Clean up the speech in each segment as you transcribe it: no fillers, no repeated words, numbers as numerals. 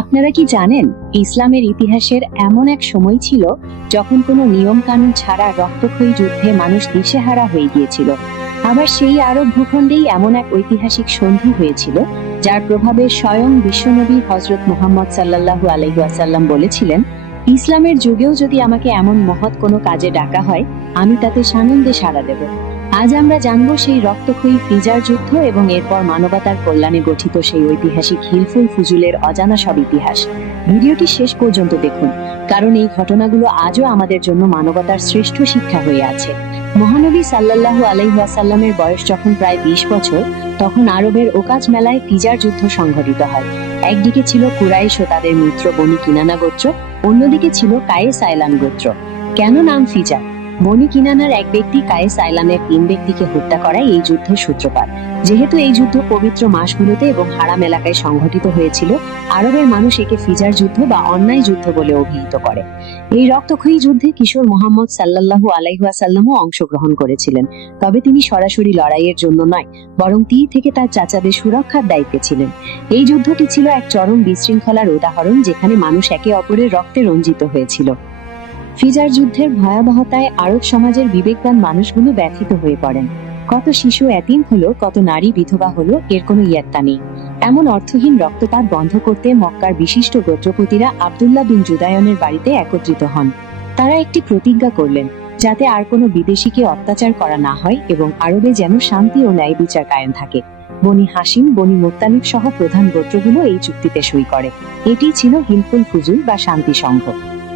আপনারা কি জানেন, ইসলামের ইতিহাসের এমন এক সময় ছিল যখন কোনো নিয়ম কানুন ছাড়া রক্তক্ষয়ী যুদ্ধে মানুষ দিশেহারা হয়ে গিয়েছিল। আবার সেই আরব ভূখণ্ডেই এমন এক ঐতিহাসিক সন্ধি হয়েছিল যার প্রভাবে স্বয়ং বিশ্বনবী হযরত মুহাম্মদ সাল্লাল্লাহু আলাইহি ওয়াসাল্লাম বলেছিলেন, ইসলামের যুগেও যদি আমাকে এমন মহৎ কোনো কাজে ডাকা হয়, আমি তাতে সানন্দে সাড়া দেব। আজ আমরা জানবো সেই রক্তক্ষয়ী ফিজার যুদ্ধ এবং এরপর মানবতার কল্যাণে গঠিত সেই ঐতিহাসিক হিলফুল ফুজুলের অজানা সব ইতিহাস। ভিডিওটি শেষ পর্যন্ত দেখুন, কারণ এই ঘটনাগুলো আজও আমাদের জন্য মানবতার শ্রেষ্ঠ শিক্ষা হয়ে আছে। মহানবী সাল্লাল্লাহু আলাইহি ওয়াসাল্লামের বয়স যখন প্রায় 20 বছর, তখন আরবের ওকাজ মেলায় ফিজার যুদ্ধ সংঘটিত হয়। একদিকে ছিল কুরাইশ ও তাদের মিত্র বনি কিনানা গোত্র, অন্যদিকে ছিল কায়েস আইলান গোত্র। কেন নাম ফিজার? বনি কিনানার এক ব্যক্তি কায়েস আইলানের 3 ব্যক্তিকে হত্যা করায় এই যুদ্ধের সূত্রপাত। যেহেতু এই যুদ্ধ পবিত্র মাসগুলোতে এবং হারাম এলাকায় সংঘটিত হয়েছিল, আরবের মানুষ একে ফিজার যুদ্ধ বা অন্যায় যুদ্ধ বলে অভিহিত করে। এই রক্তক্ষয়ী যুদ্ধে কিশোর মুহাম্মদ সাল্লাল্লাহু আলাইহি ওয়াসাল্লামও অংশগ্রহণ করেছিলেন, তবে তিনি সরাসরি লড়াইয়ের জন্য নয়, বরং তীর থেকে তার চাচাদের সুরক্ষার দায়িত্বে ছিলেন। এই যুদ্ধটি ছিল এক চরম বিশৃঙ্খলার উদাহরণ, যেখানে মানুষ একে অপরের রক্তে রঞ্জিত হয়েছিল। ফিজার যুদ্ধের ভয়াবহতায় আরব সমাজের বিবেকবান মানুষগুলো ব্যথিত হয়ে পড়েন। কত শিশু এতিম হলো, কত নারী বিধবা হলো, এর কোনো ইয়ত্তা নেই। এমন অর্থহীন রক্তপাত বন্ধ করতে মক্কার বিশিষ্ট গোত্রপতিরা আব্দুল্লাহ বিন জুদায়নের বাড়িতে একত্রিত হন। তারা একটি প্রতিজ্ঞা করলেন, যাতে আর কোনো বিদেশিকে অত্যাচার করা না হয় এবং আরবে যেন শান্তি ও ন্যায় বিচার কায়েম থাকে। বনি হাশিম, বনি মুত্তালিব সহ প্রধান গোত্রগুলো এই চুক্তিতে সই করে। এটি ছিল হিলফুল ফুজুল বা শান্তি সংঘ।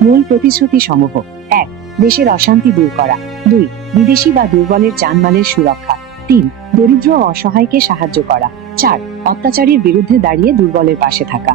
মূল প্রতিশ্রুতি সমূহ: 1. দেশের অশান্তি দূর করা। 2. বিদেশি বা দুর্বলের জানমালের সুরক্ষা। 3. দরিদ্র ও অসহায়কে সাহায্য করা। 4. অত্যাচারীর বিরুদ্ধে দাঁড়িয়ে দুর্বলের পাশে থাকা।